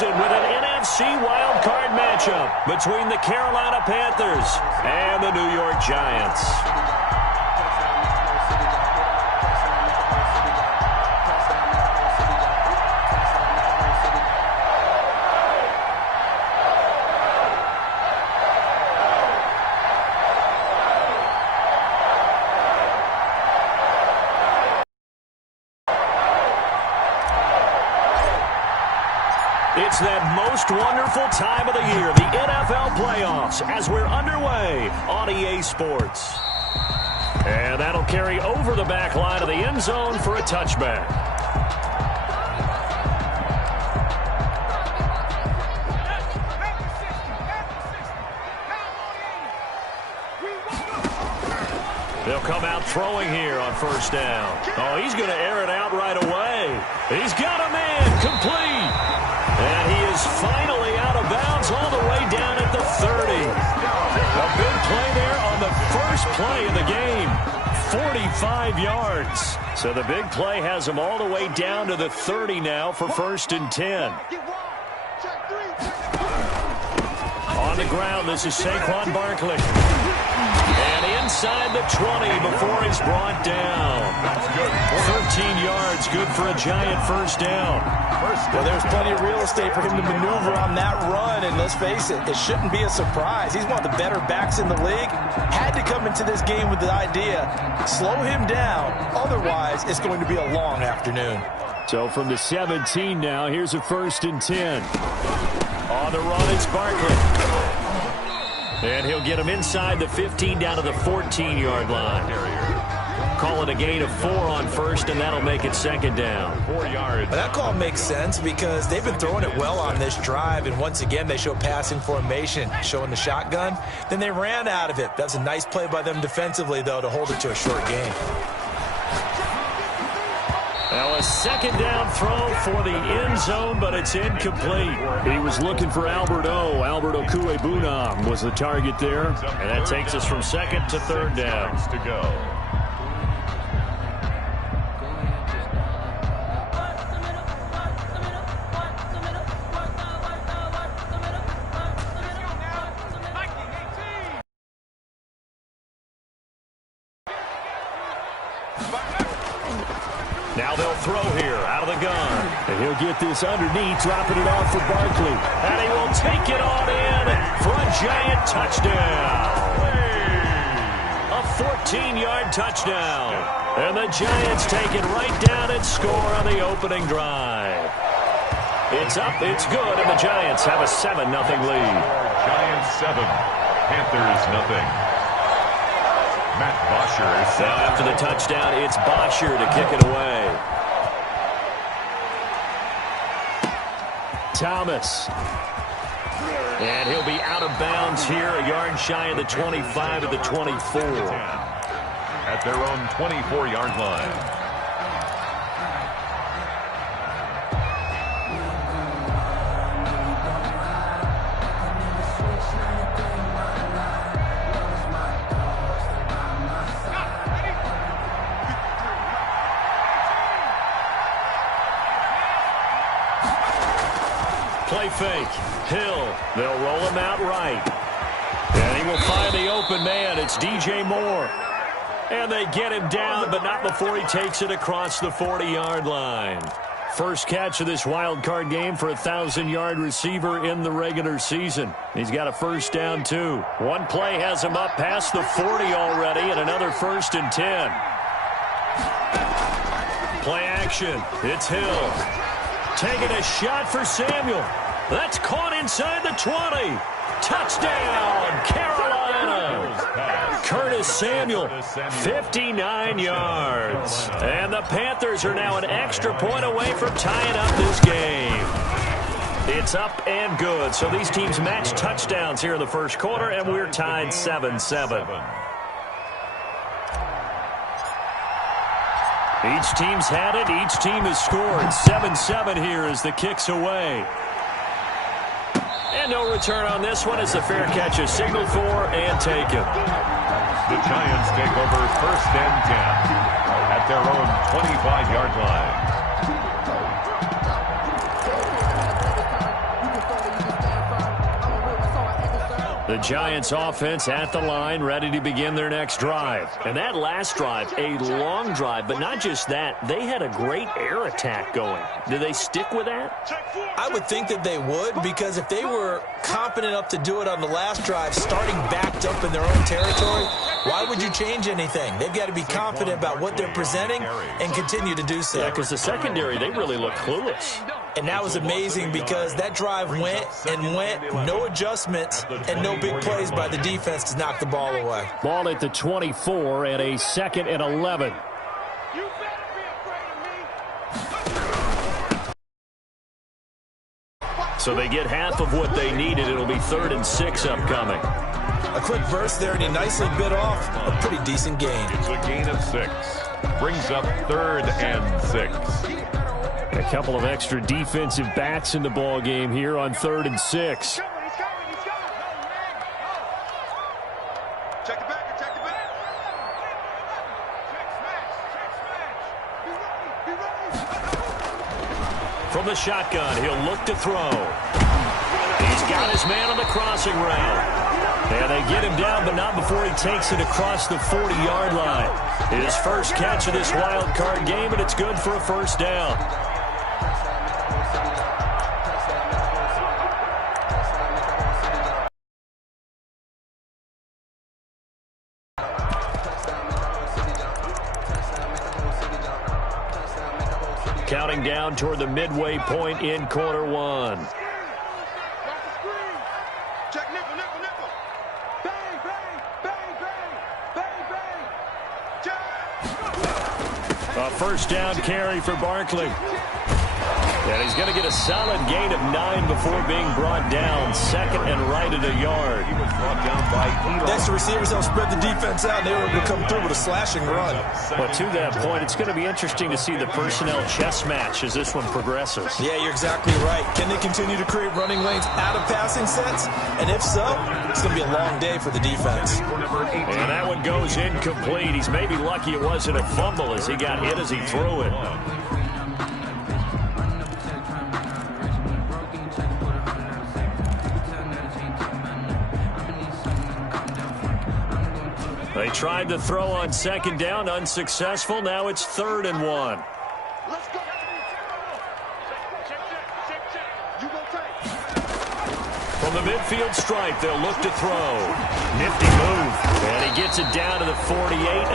With an NFC wildcard matchup between the Carolina Panthers and the New York Giants. It's that most wonderful time of the year, the NFL playoffs, as we're underway on EA Sports. And that'll carry over the back line of the end zone for a touchback. They'll come out throwing here on first down. Oh, he's going to air it out right away. He's got a man complete. And he is finally out of bounds all the way down at the 30. A big play there on the first play of the game. 45 yards. So the big play has him all the way down to the 30 now for 1st and 10. On the ground, this is Saquon Barkley. And inside the 20 before he's brought down. 13 yards, good for a Giant first down. Well, there's plenty of real estate for him to maneuver on that run, and let's face it, it shouldn't be a surprise. He's one of the better backs in the league. Had to come into this game with the idea, slow him down, otherwise it's going to be a long afternoon. So from the 17 now, here's a 1st and 10. On the run, it's Barkley. And he'll get him inside the 15 down to the 14-yard line. Call it a gain of 4 on first, and that'll make it 2nd down. 4 yards. That call makes sense because they've been throwing it well on this drive, and once again they show passing formation, showing the shotgun. Then they ran out of it. That's a nice play by them defensively, though, to hold it to a short gain. Now a 2nd down throw for the end zone, but it's incomplete. He was looking for Albert Okwuegbunam was the target there. And that takes us from 2nd to 3rd down. To go. Now they'll throw here out of the gun. And he'll get this underneath, dropping it off for Barkley. And he will take it on in for a Giant touchdown. A 14-yard touchdown. And the Giants take it right down and score on the opening drive. It's up, it's good, and the Giants have a 7-0 lead. Giants 7, Panthers nothing. Matt Bosher is now after the touchdown, it's Bosher to kick it away. Thomas. And he'll be out of bounds here, a yard shy of the 25 at the 24. At their own 24-yard line. Play fake. Hill. They'll roll him out right. And he will find the open man. It's DJ Moore. And they get him down, but not before he takes it across the 40-yard line. First catch of this wild card game for a 1,000-yard receiver in the regular season. He's got a first down, too. One play has him up past the 40 already, and another 1st and 10. Play action. It's Hill. Taking a shot for Samuel. That's caught inside the 20. Touchdown, Carolina. Curtis Samuel, 59 yards. And the Panthers are now an extra point away from tying up this game. It's up and good. So these teams match touchdowns here in the first quarter, and we're tied 7-7. Each team's had it. Each team has scored. 7-7 here as the kick's away. And no return on this one as the fair catch is signaled for and taken. The Giants take over 1st and 10 at their own 25-yard line. The Giants offense at the line, ready to begin their next drive. And that last drive, a long drive, but not just that. They had a great air attack going. Do they stick with that? I would think that they would, because if they were confident enough to do it on the last drive, starting backed up in their own territory, why would you change anything? They've got to be confident about what they're presenting and continue to do so. Yeah, because the secondary, they really look clueless. And that was amazing because that drive went and went, no adjustments and no big plays by the defense to knock the ball away. Ball at the 24 and a 2nd and 11. So they get half of what they needed. It'll be 3rd and 6 upcoming. A quick burst there, and he nicely bit off a pretty decent gain. It's a gain of 6. Brings up 3rd and 6. A couple of extra defensive backs in the ball game here on 3rd and 6. From the shotgun, he'll look to throw. He's got his man on the crossing route. And they get him down, but not before he takes it across the 40-yard line. His first catch of this wild card game, and it's good for a first down. Counting down toward the midway point in quarter one. A first down carry for Barkley. And he's going to get a solid gain of 9 before being brought down. 2nd and right at a yard. He was brought down by Next, the receivers don't spread the defense out, and they were able to come through with a slashing run. But to that point, it's going to be interesting to see the personnel chess match as this one progresses. Yeah, you're exactly right. Can they continue to create running lanes out of passing sets? And if so, it's going to be a long day for the defense. And that one goes incomplete. He's maybe lucky it wasn't a fumble as he got hit as he threw it. They tried to throw on 2nd down, unsuccessful. Now it's 3rd and 1. From the midfield stripe, they'll look to throw. Nifty move. And he gets it down to the 48,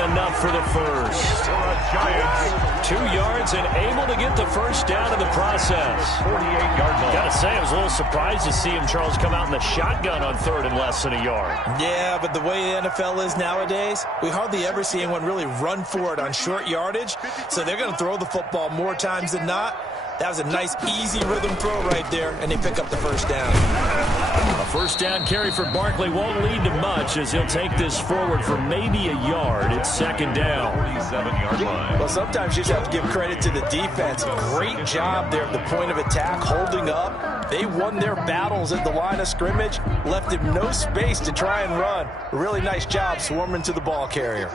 enough for the first. Giants. 2 yards and able to get the first down in the process. 48-yard line. Got to say, I was a little surprised to see him, Charles, come out in the shotgun on 3rd and less than a yard. Yeah, but the way the NFL is nowadays, we hardly ever see anyone really run for it on short yardage. So they're going to throw the football more times than not. That was a nice, easy rhythm throw right there, and they pick up the first down. A first down carry for Barkley won't lead to much as he'll take this forward for maybe a yard. It's 2nd down. 47-yard line. Well, sometimes you just have to give credit to the defense. Great job there at the point of attack, holding up. They won their battles at the line of scrimmage, left him no space to try and run. A really nice job swarming to the ball carrier.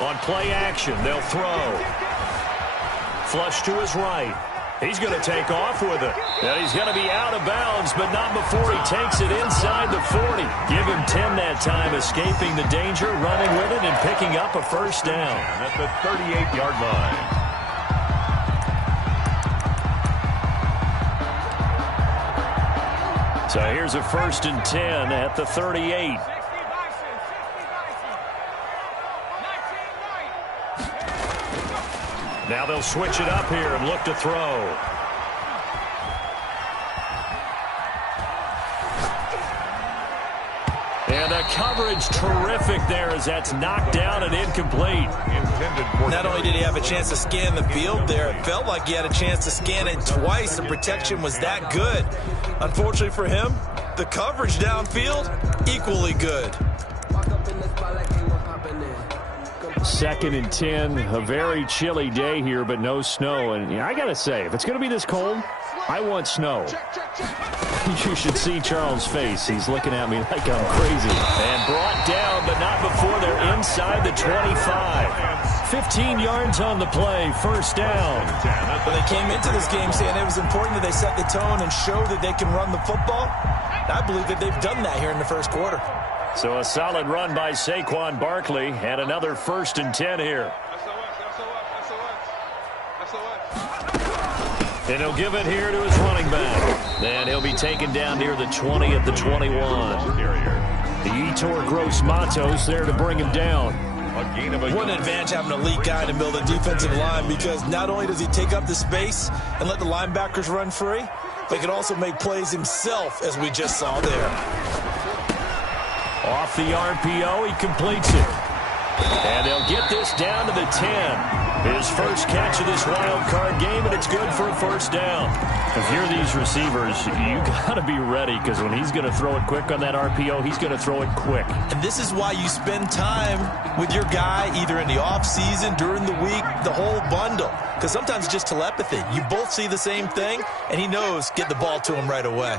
On play action, they'll throw. Flush to his right. He's going to take off with it. And he's going to be out of bounds, but not before he takes it inside the 40. Give him 10 that time, escaping the danger, running with it, and picking up a first down. At the 38-yard line. So here's a 1st and 10 at the 38. Now they'll switch it up here and look to throw. And the coverage terrific there as that's knocked down and incomplete. Not only did he have a chance to scan the field there, it felt like he had a chance to scan it twice. The protection was that good. Unfortunately for him, the coverage downfield, equally good. 2nd and 10, a very chilly day here, but no snow. And I got to say, if it's going to be this cold, I want snow. You should see Charles' face. He's looking at me like I'm crazy. And brought down, but not before they're inside the 25. 15 yards on the play, first down. Well, they came into this game saying it was important that they set the tone and show that they can run the football. I believe that they've done that here in the first quarter. So a solid run by Saquon Barkley and another 1st and 10 here. And he'll give it here to his running back. And he'll be taken down near the 20 at the 21. The Yetur Gross Matos there to bring him down. What an advantage having an elite guy in the middle of the defensive line, because not only does he take up the space and let the linebackers run free, but he can also make plays himself, as we just saw there. Off the RPO, he completes it. And they'll get this down to the 10. His first catch of this wild card game, and it's good for a 1st down. If you're these receivers, you got to be ready, because when he's going to throw it quick on that RPO, he's going to throw it quick. And this is why you spend time with your guy, either in the offseason, during the week, the whole bundle. Because sometimes it's just telepathy. You both see the same thing, and he knows get the ball to him right away.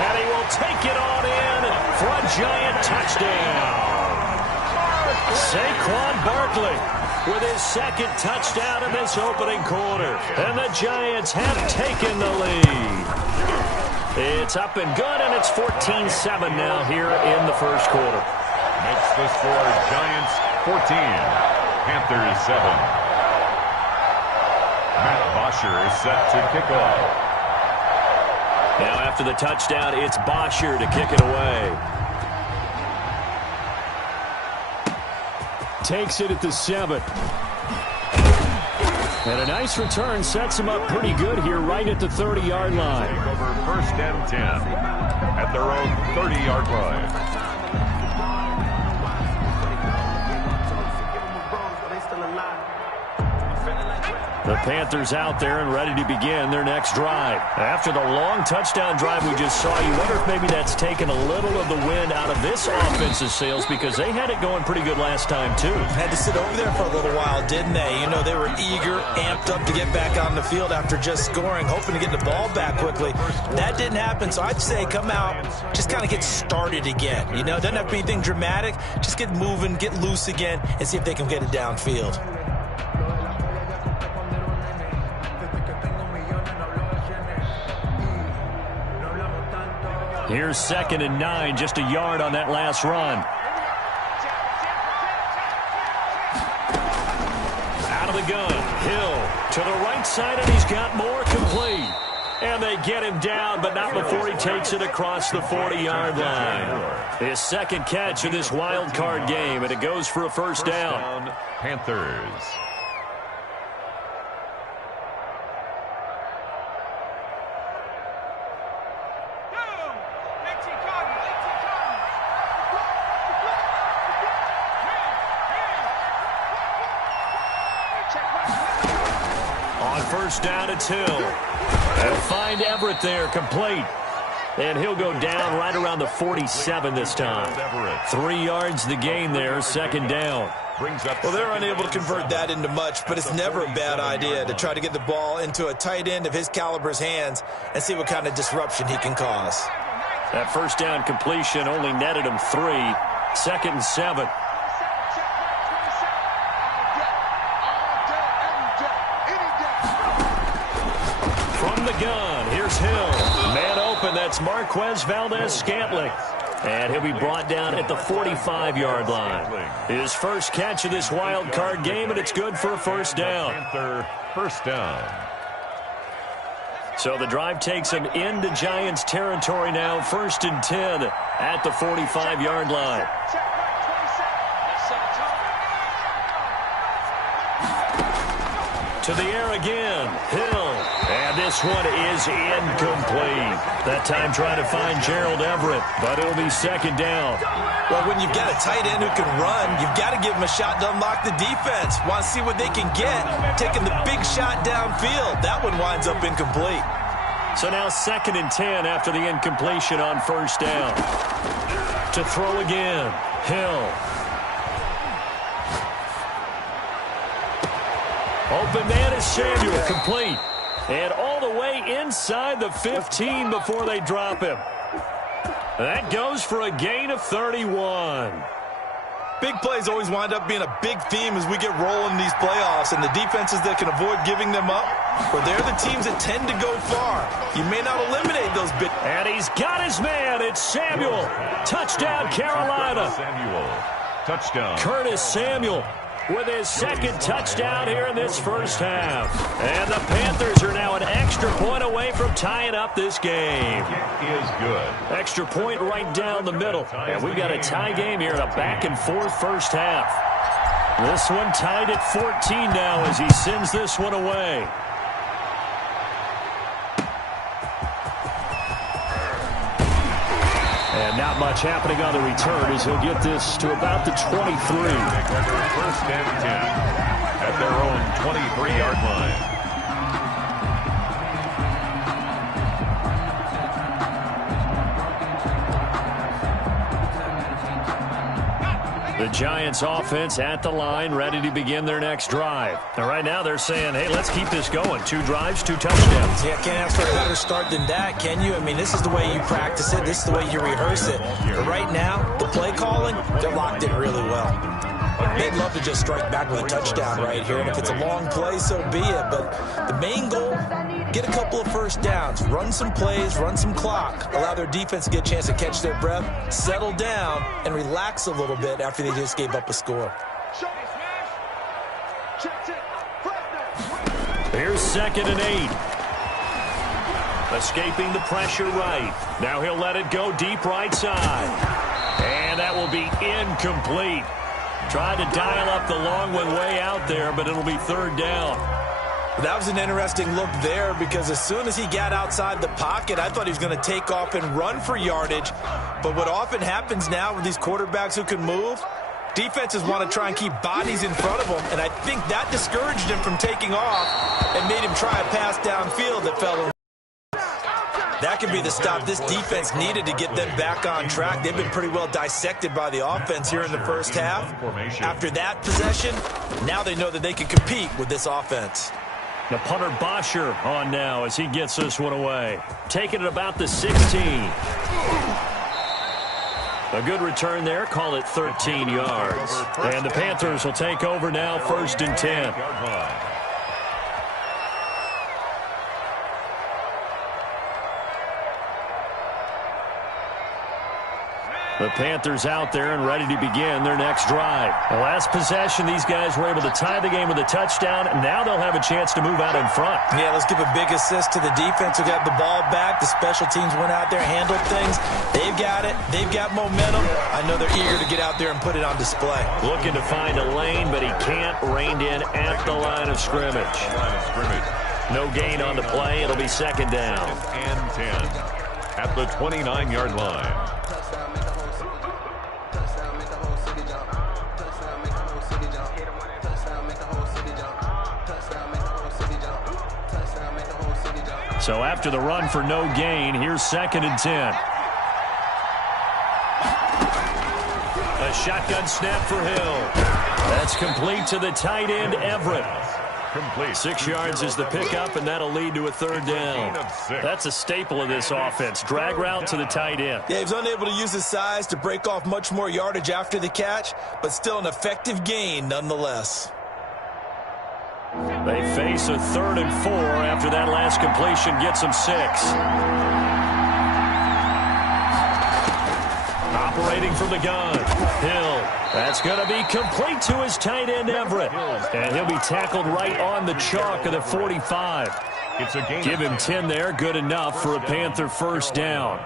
And he will take it on in for a giant touchdown. Saquon Barkley with his 2nd touchdown in this opening quarter. And the Giants have taken the lead. It's up and good, and it's 14-7 now here in the first quarter. Makes the score Giants 14, Panthers 7. Matt Bosher is set to kick off. Now after the touchdown, it's Bosher to kick it away. Takes it at the 7. And a nice return sets him up pretty good here right at the 30-yard line. Take over 1st and 10 at their own 30-yard line. The Panthers out there and ready to begin their next drive. After the long touchdown drive we just saw, you wonder if maybe that's taken a little of the wind out of this offense's sails, because they had it going pretty good last time, too. Had to sit over there for a little while, didn't they? You know, they were eager, amped up to get back on the field after just scoring, hoping to get the ball back quickly. That didn't happen, so I'd say come out, just kind of get started again. You know, doesn't have to be anything dramatic. Just get moving, get loose again, and see if they can get it downfield. Here's 2nd and 9, just a yard on that last run. Out of the gun, Hill to the right side, and he's got more, complete. And they get him down, but not before he takes it across the 40-yard line. His 2nd catch of this wild card game, and it goes for a 1st down. Panthers. On 1st down, it's Hill. They'll find Everett there, complete. And he'll go down right around the 47 this time. 3 yards the gain there, 2nd down. Well, they're unable to convert that into much, but it's never a bad idea to try to get the ball into a tight end of his caliber's hands and see what kind of disruption he can cause. That 1st down completion only netted him 3. 2nd and 7. From the gun, here's Hill. Man open, that's Marquez Valdez-Scantling. And he'll be brought down at the 45-yard line. His first catch of this wild card game, and it's good for a 1st down. Panther 1st down. So the drive takes him into Giants territory now, 1st and 10 at the 45-yard line. To the air again, Hill. And this one is incomplete. That time trying to find Gerald Everett, but it'll be 2nd down. Well, when you've got a tight end who can run, you've got to give him a shot to unlock the defense. Want to see what they can get, taking the big shot downfield. That one winds up incomplete. So now 2nd and 10 after the incompletion on 1st down. To throw again, Hill. Open man is Samuel, complete. And all the way inside the 15 before they drop him. That goes for a gain of 31. Big plays always wind up being a big theme as we get rolling in these playoffs, and the defenses that can avoid giving them up, well, they're the teams that tend to go far. You may not eliminate those big... And he's got his man. It's Samuel. Touchdown, Carolina. Touchdown. Curtis Samuel with his second touchdown here in this first half. And the Panthers are now an extra point away from tying up this game. It is good. Extra point right down the middle. And we've got a tie game here in a back-and-forth first half. This one tied at 14 now as he sends this one away. And not much happening on the return as he'll get this to about the 23. First and 10 at their own 23-yard line. The Giants offense at the line, ready to begin their next drive. And right now they're saying, hey, let's keep this going. 2 drives, 2 touchdowns. Yeah, can't ask for a better start than that, can you? I mean, this is the way you practice it. This is the way you rehearse it. But right now, the play calling, they're locked in really well. They'd love to just strike back with a touchdown right here. And if it's a long play, so be it. But the main goal, get a couple of first downs, run some plays, run some clock, allow their defense to get a chance to catch their breath, settle down, and relax a little bit after they just gave up a score. Here's 2nd and 8. Escaping the pressure right. Now he'll let it go deep right side. And that will be incomplete. Tried to dial up the long one way out there, but it'll be 3rd down. That was an interesting look there because as soon as he got outside the pocket, I thought he was going to take off and run for yardage. But what often happens now with these quarterbacks who can move, defenses want to try and keep bodies in front of them, and I think that discouraged him from taking off and made him try a pass downfield that fell in. That could be the stop this defense needed to get them back on track. They've been pretty well dissected by the offense here in the first half. After that possession, now they know that they can compete with this offense. The punter Bosher on now as he gets this one away. Taking it about the 16. A good return there. Call it 13 yards. And the Panthers will take over now, 1st and 10. The Panthers out there and ready to begin their next drive. The last possession, these guys were able to tie the game with a touchdown, and now they'll have a chance to move out in front. Yeah, let's give a big assist to the defense who got the ball back. The special teams went out there, handled things. They've got it. They've got momentum. I know they're eager to get out there and put it on display. Looking to find a lane, but he can't. Reined in at the line of scrimmage. No gain on the play. It'll be 2nd down. And 10 at the 29-yard line. So after the run for no gain, here's 2nd and 10. A shotgun snap for Hill. That's complete to the tight end, Everett. Complete. 6 yards is the pickup, and that'll lead to a 3rd down. That's a staple of this offense. Drag route to the tight end. Yeah, he was unable to use his size to break off much more yardage after the catch, but still an effective gain nonetheless. They face a 3rd and 4 after that last completion gets them 6. Operating from the gun. Hill. That's going to be complete to his tight end, Everett. And he'll be tackled right on the chalk of the 45. It's a gain. Give him 10 there. Good enough for a Panther 1st down.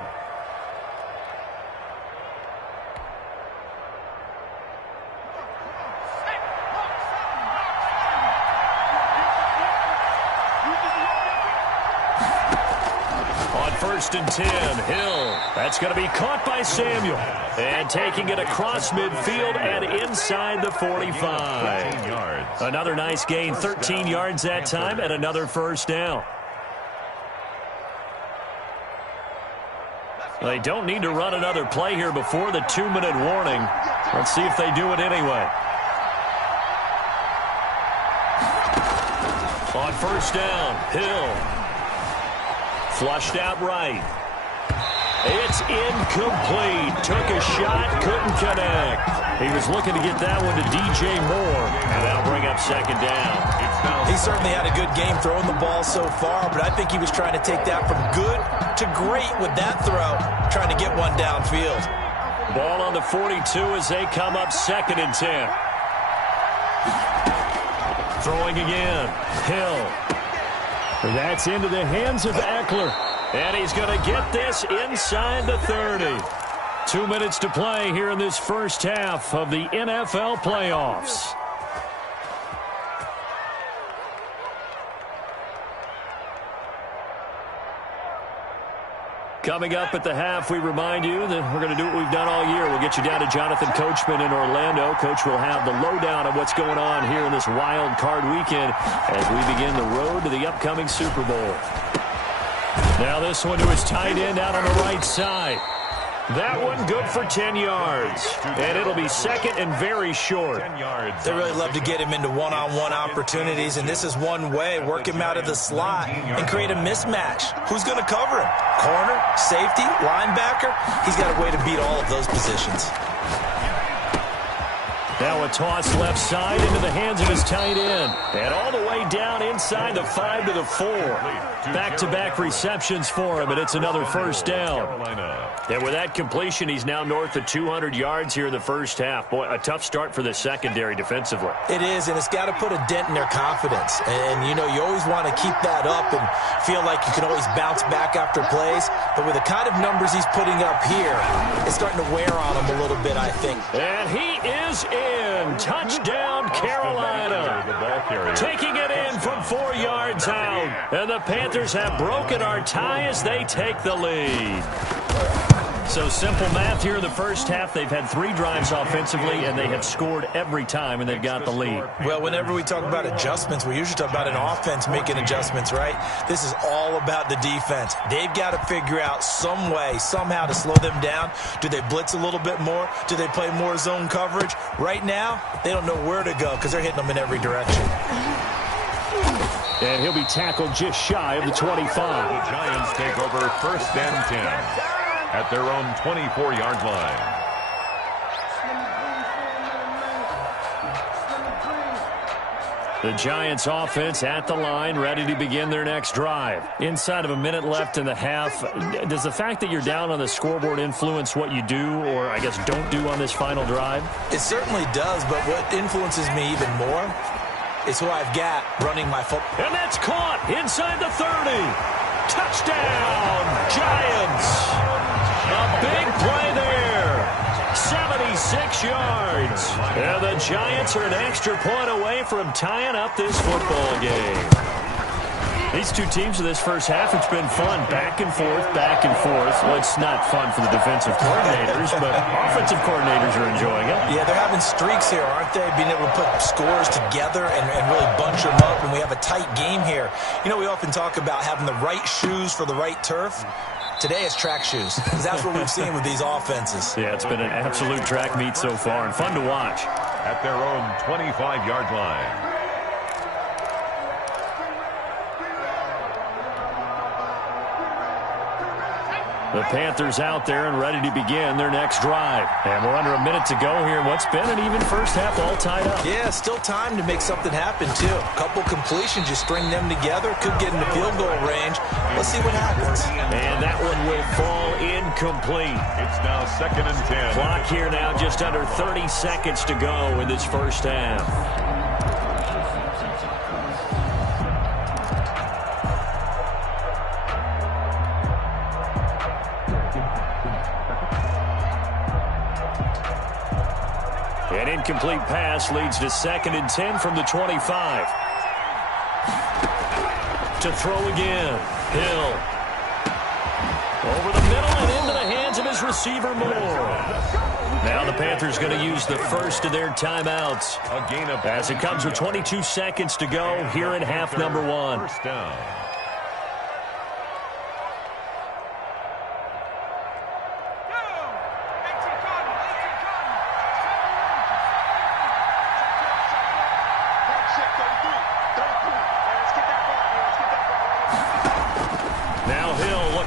On 1st and 10, Hill. That's going to be caught by Samuel. And taking it across midfield and inside the 45. Another nice gain, 13 yards that time, and another 1st down. They don't need to run another play here before the 2-minute warning. Let's see if they do it anyway. On 1st down, Hill. Flushed out right. It's incomplete. Took a shot, couldn't connect. He was looking to get that one to DJ Moore, and that'll bring up second down. He certainly had a good game throwing the ball so far, but I think he was trying to take that from good to great with that throw, trying to get one downfield. Ball on the 42 as they come up 2nd and 10. Throwing again. Hill. That's into the hands of Eckler. And he's going to get this inside the 30. 2 minutes to play here in this first half of the NFL playoffs. Coming up at the half, we remind you that we're going to do what we've done all year. We'll get you down to Jonathan Coachman in Orlando. Coach will have the lowdown of what's going on here in this wild card weekend as we begin the road to the upcoming Super Bowl. Now this one to his tight end out on the right side. That one good for 10 yards. And it'll be 2nd and very short. They really love to get him into one-on-one opportunities, and this is one way. Work him out of the slot and create a mismatch. Who's going to cover him? Corner, safety, linebacker? He's got a way to beat all of those positions. Now a toss left side into the hands of his tight end. And all the way down inside the 5 to the 4. Back-to-back receptions for him, and it's another first down. And with that completion, he's now north of 200 yards here in the first half. Boy, a tough start for the secondary defensively. It is, and it's got to put a dent in their confidence. And, you know, you always want to keep that up and feel like you can always bounce back after plays. But with the kind of numbers he's putting up here, it's starting to wear on him a little bit, I think. And he is in. Touchdown, Carolina. Taking it in from 4 yards out. And the Panthers have broken our tie as they take the lead. So simple math here in the first half. They've had 3 drives offensively, and they have scored every time, and they've got the lead. Well, whenever we talk about adjustments, we usually talk about an offense making adjustments, right? This is all about the defense. They've got to figure out some way, somehow to slow them down. Do they blitz a little bit more? Do they play more zone coverage? Right now, they don't know where to go because they're hitting them in every direction. And he'll be tackled just shy of the 25. The Giants take over 1st and 10. At their own 24-yard line. The Giants offense at the line, ready to begin their next drive. Inside of a minute left in the half, does the fact that you're down on the scoreboard influence what you do, or I guess don't do on this final drive? It certainly does, but what influences me even more is who I've got running my football. And that's caught inside the 30. Touchdown, Giants. A big play there. 76 yards. And the Giants are an extra point away from tying up this football game. These two teams in this first half, it's been fun. Back and forth, back and forth. Well, it's not fun for the defensive coordinators, but offensive coordinators are enjoying it. Yeah, they're having streaks here, aren't they? Being able to put scores together and really bunch them up, and we have a tight game here. You know, we often talk about having the right shoes for the right turf. Today it's track shoes, because that's what we've seen with these offenses. Yeah, it's been an absolute track meet so far, and fun to watch. At their own 25-yard line. The Panthers out there and ready to begin their next drive. And we're under a minute to go here in what's been an even first half all tied up. Yeah, still time to make something happen, too. A couple completions, you string them together, could get into field goal range. Let's see what happens. And that one will fall incomplete. It's now 2nd and 10. Clock here now just under 30 seconds to go in this first half. An incomplete pass leads to 2nd and 10 from the 25. To throw again. Hill. Over the middle and into the hands of his receiver Moore. Now the Panthers going to use the first of their timeouts. A gain of as it comes with 22 seconds to go here in half number 1. First down.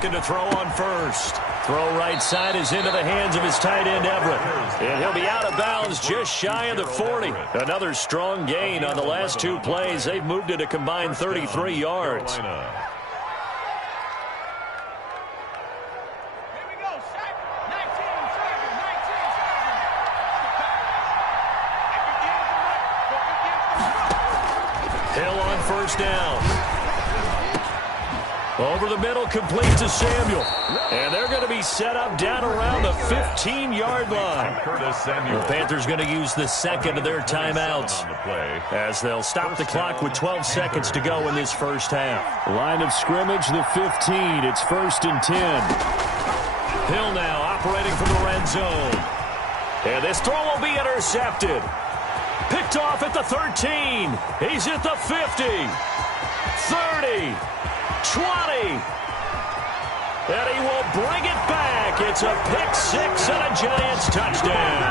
To throw on first. Throw right side is into the hands of his tight end, Everett. And he'll be out of bounds just shy of the 40. Another strong gain on the last two plays. They've moved it a combined 33 yards. Hill on first down. Over the middle, complete to Samuel. And they're going to be set up down around the 15-yard line. The Panthers going to use the second of their timeouts as they'll stop the clock with 12 seconds to go in this first half. Line of scrimmage, the 15. It's 1st and 10. Hill now operating from the red zone. And this throw will be intercepted. Picked off at the 13. He's at the 50. 30. 20. And he will bring it back. It's a pick six and a Giants touchdown.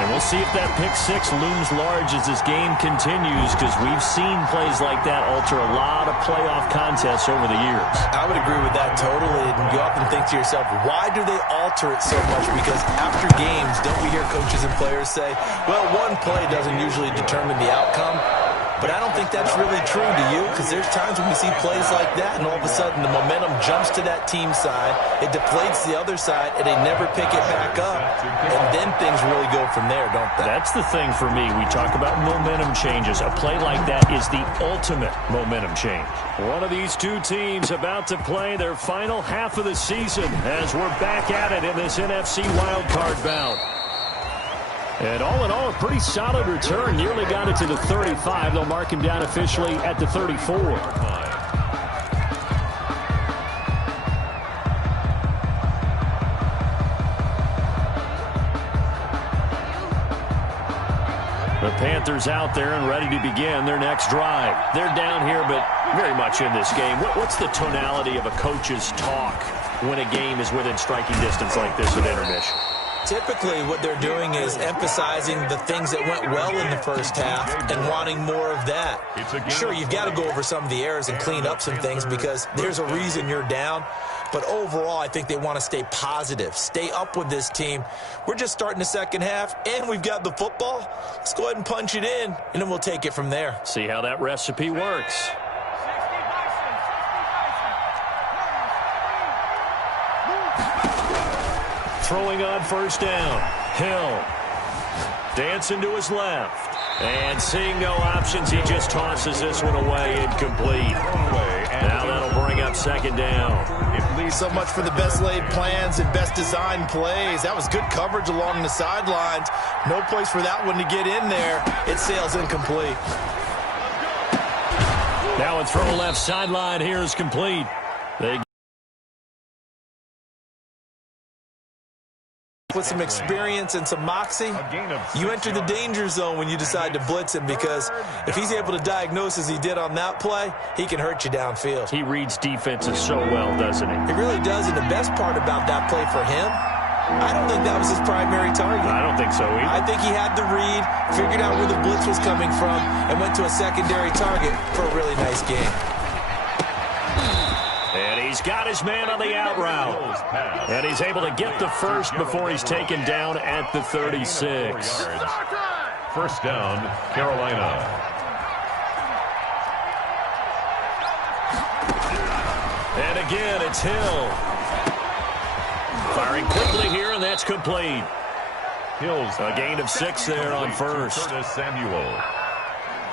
And we'll see if that pick six looms large as this game continues, because we've seen plays like that alter a lot of playoff contests over the years. I would agree with that totally. And you often think to yourself, why do they alter it so much? Because after games, don't we hear coaches and players say, well, one play doesn't usually determine the outcome? But I don't think that's really true, do you? Because there's times when we see plays like that, and all of a sudden the momentum jumps to that team side, it deflates the other side, and they never pick it back up. And then things really go from there, don't they? That's the thing for me. We talk about momentum changes. A play like that is the ultimate momentum change. One of these two teams about to play their final half of the season as we're back at it in this NFC wildcard bout. And all in all, a pretty solid return. Nearly got it to the 35. They'll mark him down officially at the 34. The Panthers out there and ready to begin their next drive. They're down here, but very much in this game. What's the tonality of a coach's talk when a game is within striking distance like this at intermission? Typically, what they're doing is emphasizing the things that went well in the first half and wanting more of that. Sure, you've got to go over some of the errors and clean up some things because there's a reason you're down. But overall, I think they want to stay positive, stay up with this team. We're just starting the second half, and we've got the football. Let's go ahead and punch it in, and then we'll take it from there. See how that recipe works. Throwing on first down. Hill. Dancing to his left. And seeing no options, he just tosses this one away, incomplete. Now that'll bring up second down. So much for the best laid plans and best designed plays. That was good coverage along the sidelines. No place for that one to get in there. It sails incomplete. Now a throw left sideline here is complete. They with some experience and some moxie, you enter the danger zone when you decide to blitz him, because if he's able to diagnose as he did on that play, he can hurt you downfield. He reads defenses so well, doesn't he? He really does, and the best part about that play for him, I don't think that was his primary target. I don't think so either. I think he had the read, figured out where the blitz was coming from, and went to a secondary target for a really nice game. And he's got his man on the out route. And he's able to get the first before he's taken down at the 36. First down, Carolina. And again, it's Hill. Firing quickly here, and that's complete. Hill's a gain of 6 there on first. Samuel.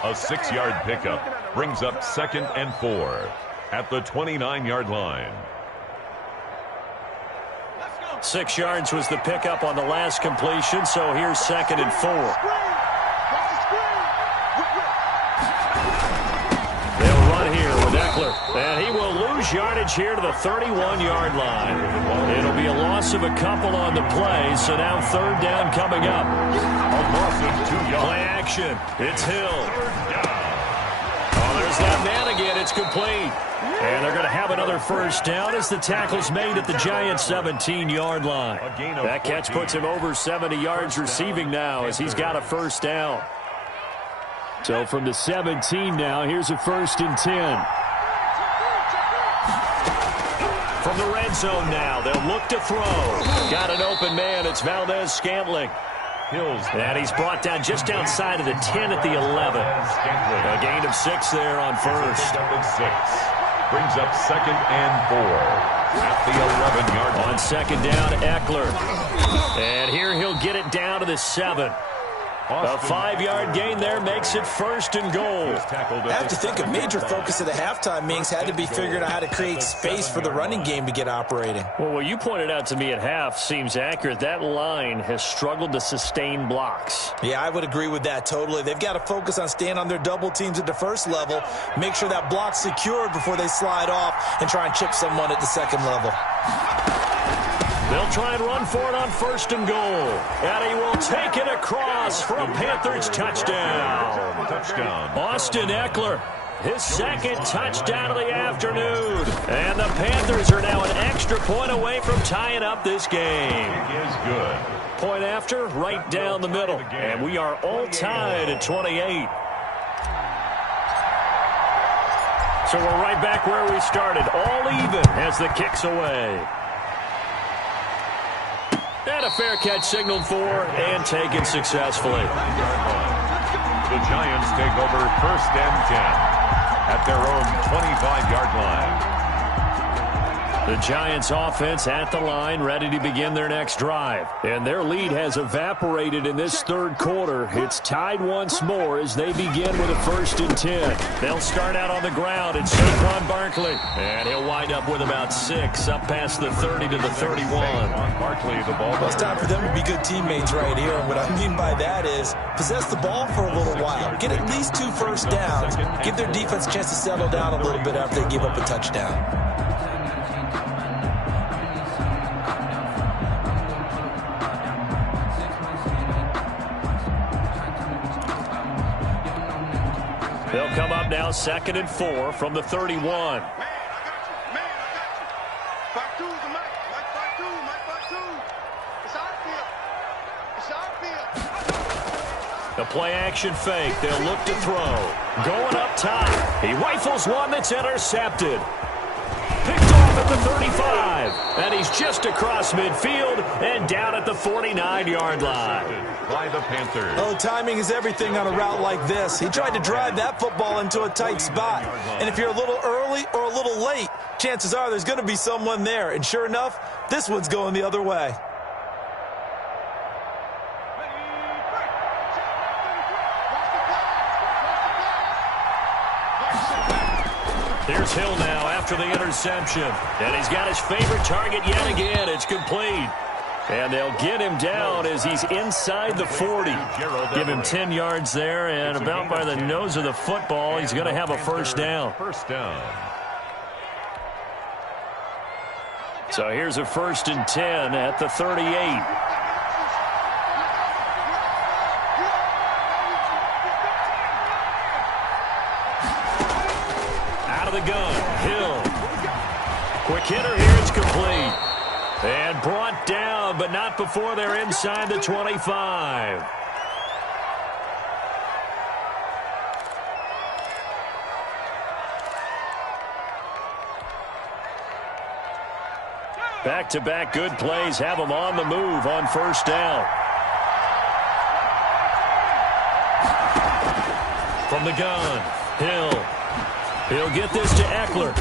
A 6-yard pickup brings up 2nd and 4 at the 29-yard line. 6 yards was the pickup on the last completion, so here's 2nd and 4. They'll run here with Eckler, and he will lose yardage here to the 31-yard line. It'll be a loss of a couple on the play, so now 3rd down coming up. A loss of 2 yards. Play action. It's Hill. Oh, there's that man again. It's complete. And they're going to have another first down as the tackle's made at the Giants' 17-yard line. That catch puts him over 70 yards receiving now as he's got a first down. So from the 17 now, here's a 1st and 10. From the red zone now, they'll look to throw. Got an open man. It's Valdez-Scantling. And he's brought down just outside of the 10 at the 11. A gain of 6 there on first. Brings up 2nd and 4 at the 11-yard line. On 2nd down, Eckler. And here he'll get it down to the 7. A 5-yard gain there makes it 1st and goal. I have to think a major focus of the halftime meetings had to be figuring out how to create space for the running game to get operating. Well, what you pointed out to me at half seems accurate. That line has struggled to sustain blocks. Yeah, I would agree with that totally. They've got to focus on staying on their double teams at the first level, make sure that block's secured before they slide off and try and chip someone at the second level. They'll try and run for it on 1st and goal. And he will take it across for a Panthers touchdown. Austin Eckler, his 2nd touchdown of the afternoon. And the Panthers are now an extra point away from tying up this game. Is good. Point after, right down the middle. And we are all tied at 28. So we're right back where we started. All even as the kick's away. And a fair catch signaled for and taken successfully. The Giants take over 1st and 10 at their own 25-yard line. The Giants offense at the line, ready to begin their next drive. And their lead has evaporated in this 3rd quarter. It's tied once more as they begin with a 1st and 10. They'll start out on the ground. It's Saquon Barkley. And he'll wind up with about 6 up past the 30 to the 31. Barkley, the ball. Well, it's time for them to be good teammates right here. And what I mean by that is possess the ball for a little while. Get at least 2 first downs. Give their defense a chance to settle down a little bit after they give up a touchdown. They'll come up now 2nd and 4 from the 31. Man, I got you. Part 2 is the mic. Part 2. Part 2. It's outfield. The play-action fake. They'll look to throw. Going up top. He rifles one that's intercepted. Picked off at the 35. And he's just across midfield and down at the 49-yard line. By the Panthers. Oh, timing is everything on a route like this. He tried to drive that football into a tight spot. And if you're a little early or a little late, chances are there's going to be someone there. And sure enough, this one's going the other way. Here's Hill now after the interception. And he's got his favorite target yet again. It's complete. And they'll get him down as he's inside the 40. Give him 10 yards there, and about by the nose of the football, he's going to have a 1st down. So here's a 1st and 10 at the 38. Out of the gun, Hill. Quick hitter here, it's complete. And brought down, but not before they're inside the 25. Back-to-back good plays have them on the move on 1st down. From the gun, Hill. He'll get this to Eckler.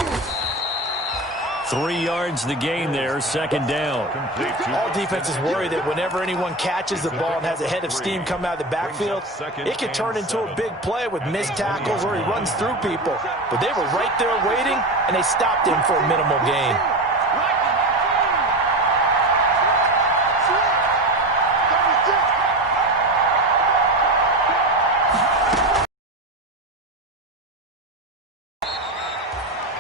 3 yards the gain there, 2nd down. All defenses worry that whenever anyone catches the ball and has a head of steam come out of the backfield, it could turn into a big play with missed tackles or he runs through people. But they were right there waiting, and they stopped him for a minimal gain.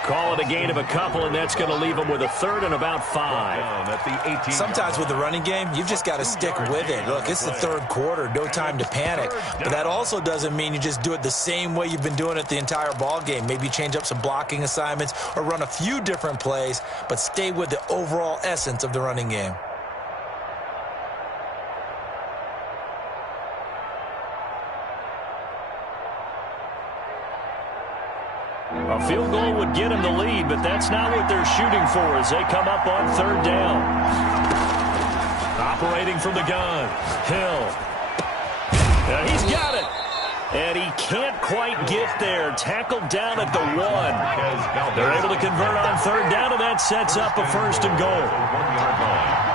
Call it a gain of a couple, and that's going to leave them with a 3rd and about 5. Sometimes with the running game, you've just got to stick with it. Look, it's the 3rd quarter, no time to panic. But that also doesn't mean you just do it the same way you've been doing it the entire ball game. Maybe change up some blocking assignments or run a few different plays, but stay with the overall essence of the running game. A field goal would get him the lead, but that's not what they're shooting for as they come up on third down. Operating from the gun, Hill. Now he's got it. And he can't quite get there. Tackled down at the 1. They're able to convert on third down, and that sets up a first and goal. 1-yard line.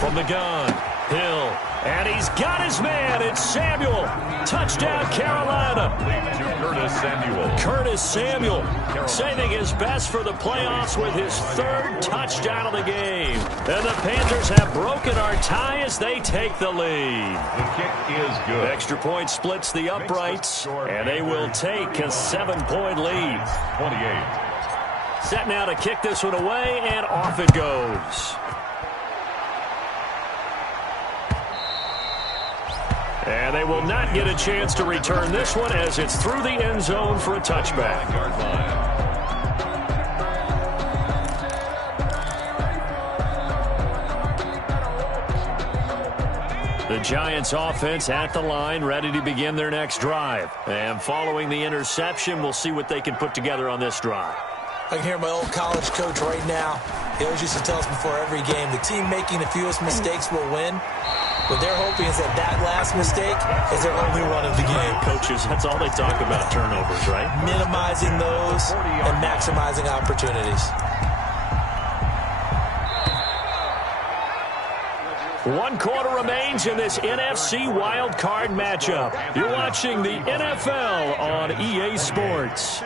From the gun, Hill. And he's got his man. It's Samuel. Touchdown, Carolina. To Curtis Samuel. Curtis Samuel saving his best for the playoffs with his third touchdown of the game. And the Panthers have broken our tie as they take the lead. The kick is good. Extra point splits the uprights, and they will take a 7-point lead. 28. Set now to kick this one away, and off it goes. And they will not get a chance to return this one as it's through the end zone for a touchback. The Giants offense at the line, ready to begin their next drive. And following the interception, we'll see what they can put together on this drive. I can hear my old college coach right now. He always used to tell us before every game, the team making the fewest mistakes will win. What they're hoping is that last mistake is their only one of the game. Coaches, that's all they talk about, turnovers, right? Minimizing those and maximizing opportunities. 1 quarter remains in this NFC Wild Card matchup. You're watching the NFL on EA Sports.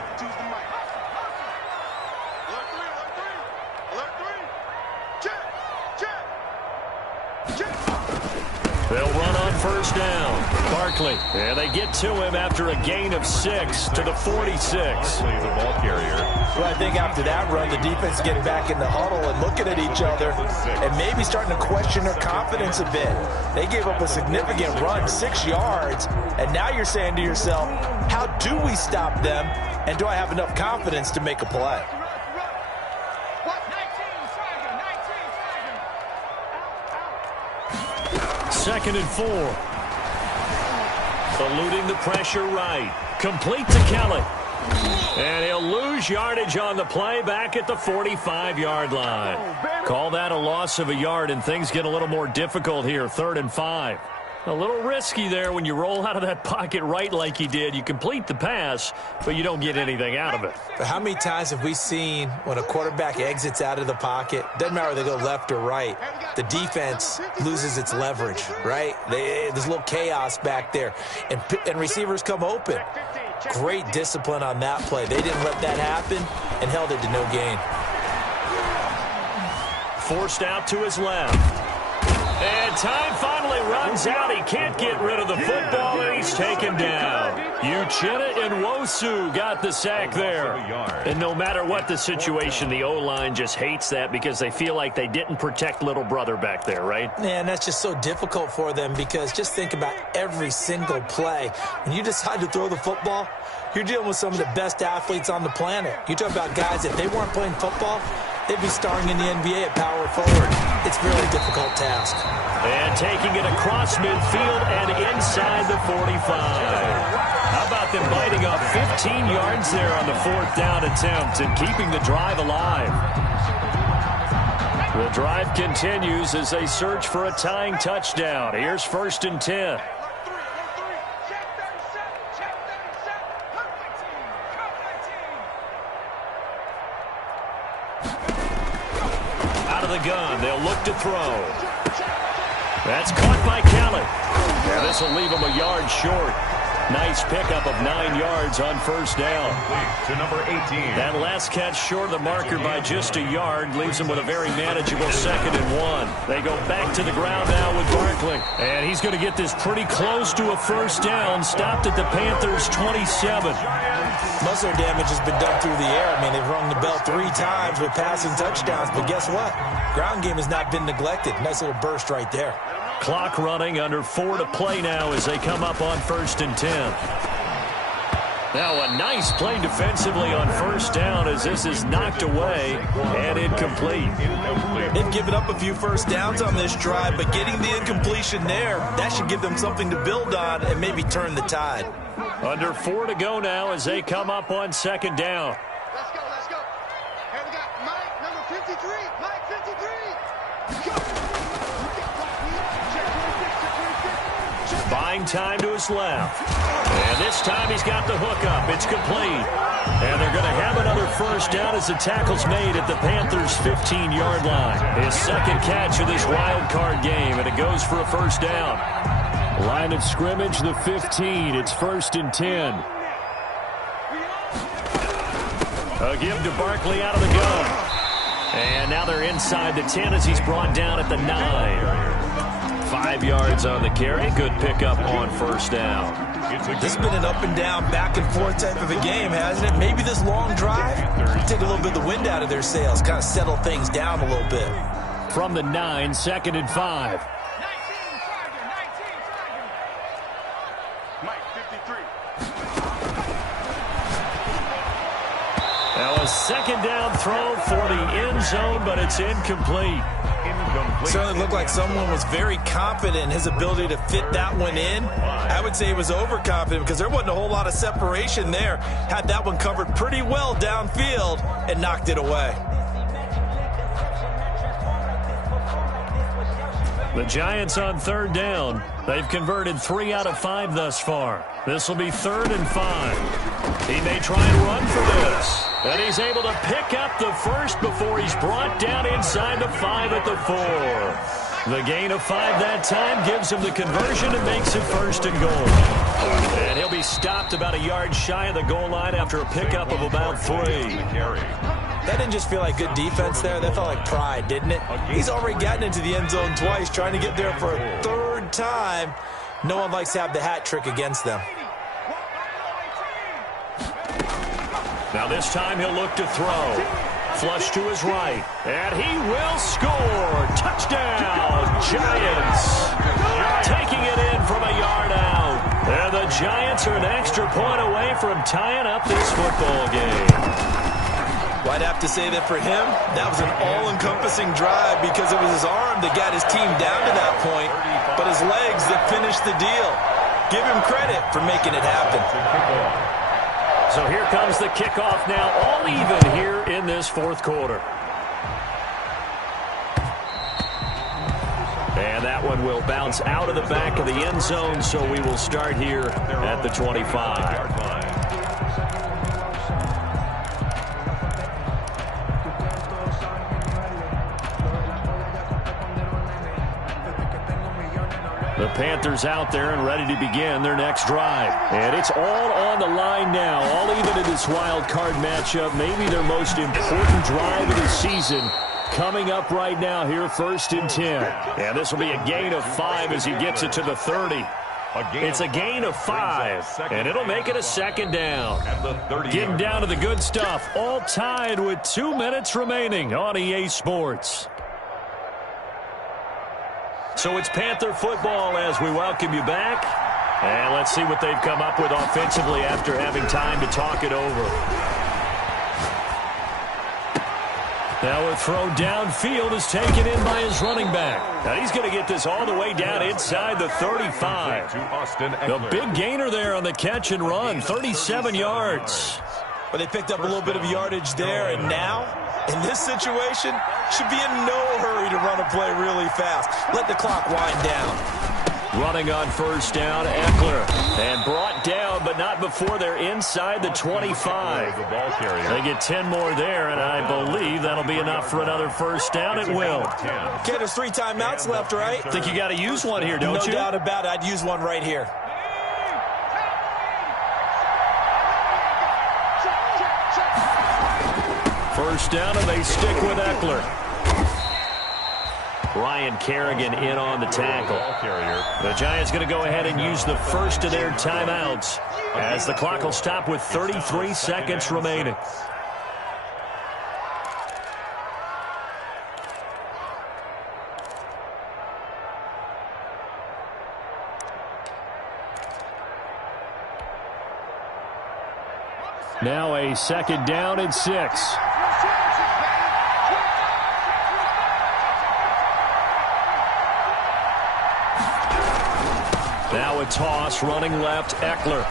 They'll run on first down. Barkley. And they get to him after a gain of 6 to the 46. The ball carrier. Well, I think after that run, the defense is getting back in the huddle and looking at each other and maybe starting to question their confidence a bit. They gave up a significant run, 6 yards, and now you're saying to yourself, how do we stop them, and do I have enough confidence to make a play? Second and 4. Eluding the pressure right. Complete to Kelly. And he'll lose yardage on the play back at the 45-yard line. Call that a loss of a yard, and things get a little more difficult here. 3rd and 5. A little risky there when you roll out of that pocket right like he did. You complete the pass, but you don't get anything out of it. But how many times have we seen when a quarterback exits out of the pocket, doesn't matter whether they go left or right, the defense loses its leverage, right? There's a little chaos back there, and receivers come open. Great discipline on that play. They didn't let that happen and held it to no gain. Forced out to his left. And time finally runs out. He can't get rid of the football, and he's taken down. Uchenna and Nwosu got the sack there. And no matter what the situation, the O-line just hates that because they feel like they didn't protect little brother back there, right? Man, that's just so difficult for them because just think about every single play. When you decide to throw the football, you're dealing with some of the best athletes on the planet. You talk about guys, if they weren't playing football, they'd be starring in the NBA at power forward. It's a really difficult task. And taking it across midfield and inside the 45. How about them biting up 15 yards there on the 4th down attempt and keeping the drive alive? The drive continues as they search for a tying touchdown. Here's 1st and 10. Out of the gun, they'll look to throw. That's caught by Kelly. Yeah, this will leave him a yard short. Nice pickup of 9 yards on first down. To number 18. That last catch short of the marker by just a yard leaves him with a very manageable 2nd and 1. They go back to the ground now with Barkley. And he's going to get this pretty close to a first down. Stopped at the Panthers' 27. Most of their damage has been done through the air. I mean, they've rung the bell 3 times with passing touchdowns. But guess what? Ground game has not been neglected. Nice little burst right there. Clock running under 4 to play now as they come up on 1st and 10. Now a nice play defensively on first down as this is knocked away and incomplete. They've given up a few first downs on this drive, but getting the incompletion there, that should give them something to build on and maybe turn the tide. Under 4 to go now as they come up on second down. Let's go, let's go. Here we got Mike, number 53. Mike, 53. Go. Buying time to his left. And this time he's got the hook up. It's complete. And they're going to have another first down as the tackle's made at the Panthers' 15-yard line. His second catch of this wild card game, and it goes for a first down. Line of scrimmage, the 15. It's 1st and 10. A give to Barkley out of the gun. And now they're inside the 10 as he's brought down at the 9. 5 yards on the carry. Good pickup on first down. This has been an up and down, back and forth type of a game, hasn't it? Maybe this long drive, take a little bit of the wind out of their sails, kind of settle things down a little bit. From the 9, 2nd and 5. Mike, 53. Now a second down throw for the end zone, but it's incomplete. Certainly looked like someone was very confident in his ability to fit that one in. I would say he was overconfident because there wasn't a whole lot of separation there. Had that one covered pretty well downfield and knocked it away. The Giants on 3rd down. They've converted 3 out of 5 thus far. This will be 3rd and 5. He may try and run for this. And he's able to pick up the first before he's brought down inside the 5 at the 4. The gain of 5 that time gives him the conversion and makes it 1st and goal. And he'll be stopped about a yard shy of the goal line after a pickup of about 3. That didn't just feel like good defense there. That felt like pride, didn't it? He's already gotten into the end zone twice, trying to get there for a 3rd time. No one likes to have the hat trick against them. Now this time he'll look to throw. Flush to his right. And he will score. Touchdown, Giants. Taking it in from a yard out. And the Giants are an extra point away from tying up this football game. Well, I'd have to say that for him, that was an all-encompassing drive because it was his arm that got his team down to that point, but his legs that finished the deal. Give him credit for making it happen. So here comes the kickoff now, all even here in this 4th quarter. And that one will bounce out of the back of the end zone, so we will start here at the 25. The Panthers out there and ready to begin their next drive. And it's all on the line now, all even in this wild card matchup. Maybe their most important drive of the season coming up right now here, 1st and 10. And this will be a gain of 5 as he gets it to the 30. It's a gain of 5, and it'll make it a 2nd down. Getting down to the good stuff, all tied with 2 minutes remaining on EA Sports. So it's Panther football as we welcome you back. And let's see what they've come up with offensively after having time to talk it over. Now a throw downfield is taken in by his running back. Now he's going to get this all the way down inside the 35. The big gainer there on the catch and run, 37 yards. Well, they picked up a little bit of yardage there, and now, in this situation, should be in no hurry to run a play really fast. Let the clock wind down. Running on first down, Eckler. And brought down, but not before they're inside the 25. They get 10 more there, and I believe that'll be enough for another first down. It will. Okay, there's 3 timeouts left, right? Think you got to use one here, don't you? No doubt about it. I'd use one right here. First down, and they stick with Eckler. Ryan Kerrigan in on the tackle. The Giants going to go ahead and use the first of their timeouts as the clock will stop with 33 seconds remaining. Now a 2nd down and 6. Now a toss running left, Eckler.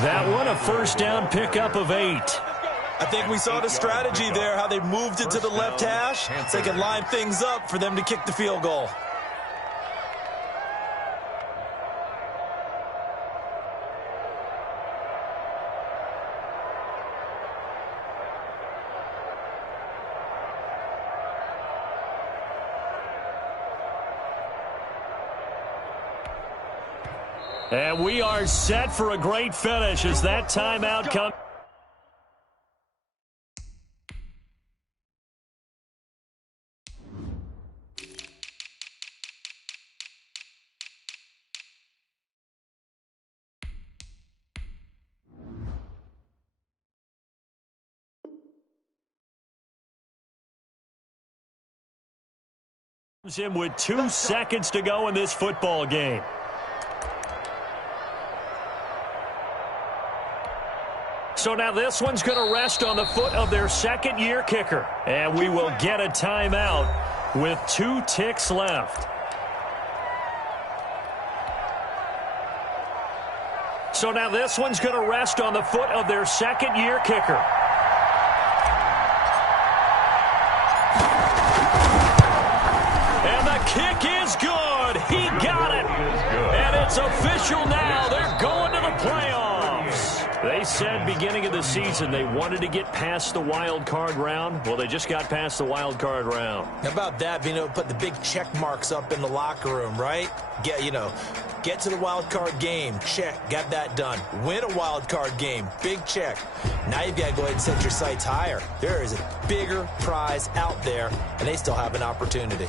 That one a 1st down pickup of 8. I think we saw the strategy there, how they moved it to the left hash. They could line things up for them to kick the field goal. And we are set for a great finish as that timeout comes. Him with 2 seconds to go in this football game. So now this one's going to rest on the foot of their 2nd-year kicker. And we will get a timeout with 2 ticks left. So now this one's going to rest on the foot of their 2nd-year kicker. And the kick is good. He got it. And it's official now. They're going to the playoffs. They said beginning of the season they wanted to get past the wild card round. Well, they just got past the wild card round. How about that, being able to put the big check marks up in the locker room, right? Get to the wild card game, check, got that done. Win a wild card game, big check. Now you've got to go ahead and set your sights higher. There is a bigger prize out there, and they still have an opportunity.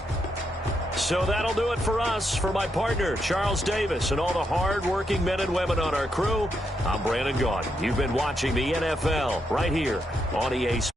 So that'll do it for us. For my partner, Charles Davis, and all the hard-working men and women on our crew, I'm Brandon Gaudin. You've been watching the NFL right here on EA Sports.